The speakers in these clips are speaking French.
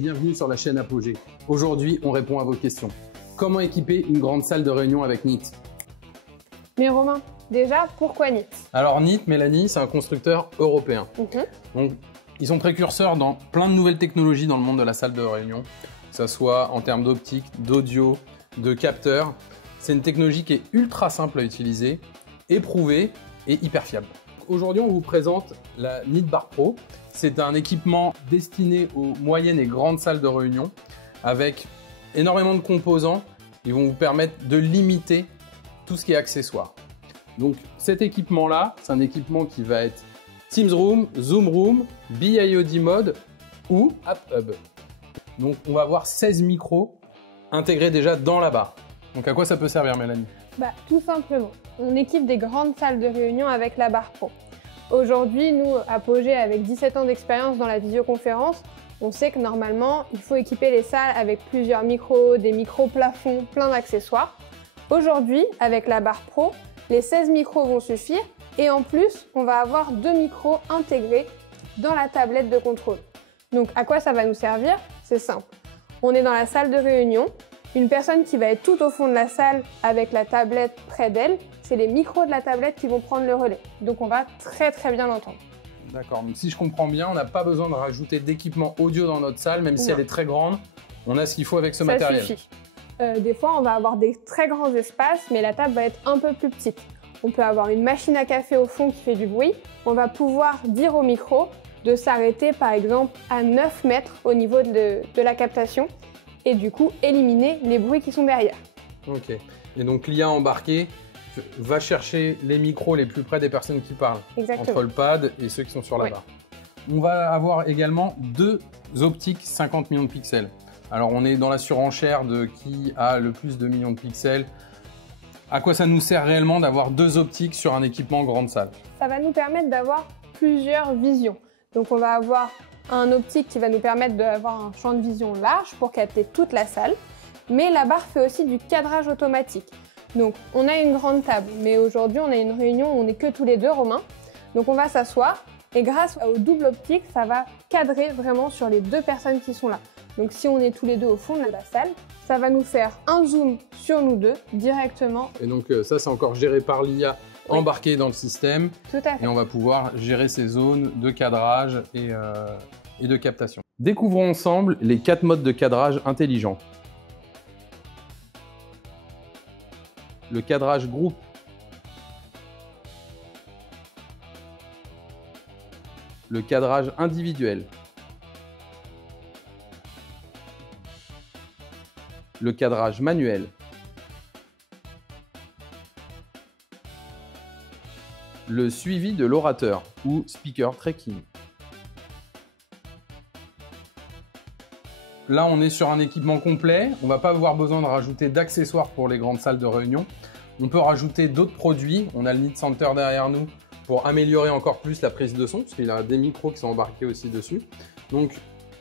bienvenue sur la chaîne Apogée. Aujourd'hui, on répond à vos questions. Comment équiper une grande salle de réunion avec Neat? Mais Romain, déjà, pourquoi Neat? Alors Neat, Mélanie, c'est un constructeur européen. Donc, ils sont précurseurs dans plein de nouvelles technologies dans le monde de la salle de réunion, que ce soit en termes d'optique, d'audio, de capteurs. C'est une technologie qui est ultra simple à utiliser, éprouvée et hyper fiable. Aujourd'hui, on vous présente la Neat Bar Pro. C'est un équipement destiné aux moyennes et grandes salles de réunion avec énormément de composants qui vont vous permettre de limiter tout ce qui est accessoires. Donc cet équipement-là, c'est un équipement qui va être Teams Room, Zoom Room, BIOD Mode ou App Hub. Donc on va avoir 16 micros intégrés déjà dans la barre. Donc à quoi ça peut servir, Mélanie? Tout simplement, on équipe des grandes salles de réunion avec la Bar Pro. Aujourd'hui, nous, Apogée, avec 17 ans d'expérience dans la visioconférence, on sait que normalement, il faut équiper les salles avec plusieurs micros, des micros plafonds, plein d'accessoires. Aujourd'hui, avec la Bar Pro, les 16 micros vont suffire et en plus, on va avoir 2 micros intégrés dans la tablette de contrôle. Donc, à quoi ça va nous servir? C'est simple. On est dans la salle de réunion, une personne qui va être tout au fond de la salle avec la tablette près d'elle, c'est les micros de la tablette qui vont prendre le relais. Donc, on va très bien l'entendre. D'accord, donc si je comprends bien, on n'a pas besoin de rajouter d'équipement audio dans notre salle, même si elle est très grande, on a ce qu'il faut avec ce matériel. Ça suffit. Des fois, on va avoir des très grands espaces, mais la table va être un peu plus petite. On peut avoir une machine à café au fond qui fait du bruit. On va pouvoir dire au micro de s'arrêter par exemple à 9 mètres au niveau de la captation et du coup éliminer les bruits qui sont derrière. Ok, et donc l'IA embarquée va chercher les micros les plus près des personnes qui parlent. Exactement. Entre le pad et ceux qui sont sur la barre. On va avoir également 2 optiques 50 millions de pixels. Alors on est dans la surenchère de qui a le plus de millions de pixels. À quoi ça nous sert réellement d'avoir 2 optiques sur un équipement grande salle? Ça va nous permettre d'avoir plusieurs visions. Donc on va avoir un optique qui va nous permettre d'avoir un champ de vision large pour capter toute la salle. Mais la barre fait aussi du cadrage automatique. Donc on a une grande table, mais aujourd'hui on a une réunion où on n'est que tous les deux, Romain. Donc on va s'asseoir et grâce au double optique, ça va cadrer vraiment sur les 2 personnes qui sont là. Donc si on est tous les deux au fond de la salle, ça va nous faire un zoom sur nous deux directement. Et donc ça c'est encore géré par l'IA embarquée dans le système. Tout à fait. Et on va pouvoir gérer ces zones de cadrage et de captation. Découvrons ensemble les 4 modes de cadrage intelligents. Le cadrage groupe. Le cadrage individuel. Le cadrage manuel. Le suivi de l'orateur ou speaker tracking. Là, on est sur un équipement complet. On ne va pas avoir besoin de rajouter d'accessoires pour les grandes salles de réunion. On peut rajouter d'autres produits. On a le Neat Center derrière nous pour améliorer encore plus la prise de son, parce qu'il y a des micros qui sont embarqués aussi dessus. Donc,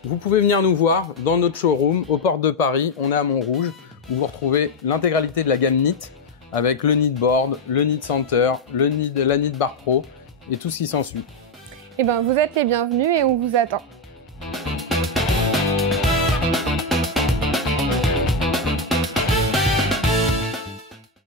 vous pouvez venir nous voir dans notre showroom aux portes de Paris. On est à Montrouge, où vous retrouvez l'intégralité de la gamme Neat avec le Neat Board, le Neat Center, la Neat Bar Pro et tout ce qui s'ensuit. Eh bien, vous êtes les bienvenus et on vous attend.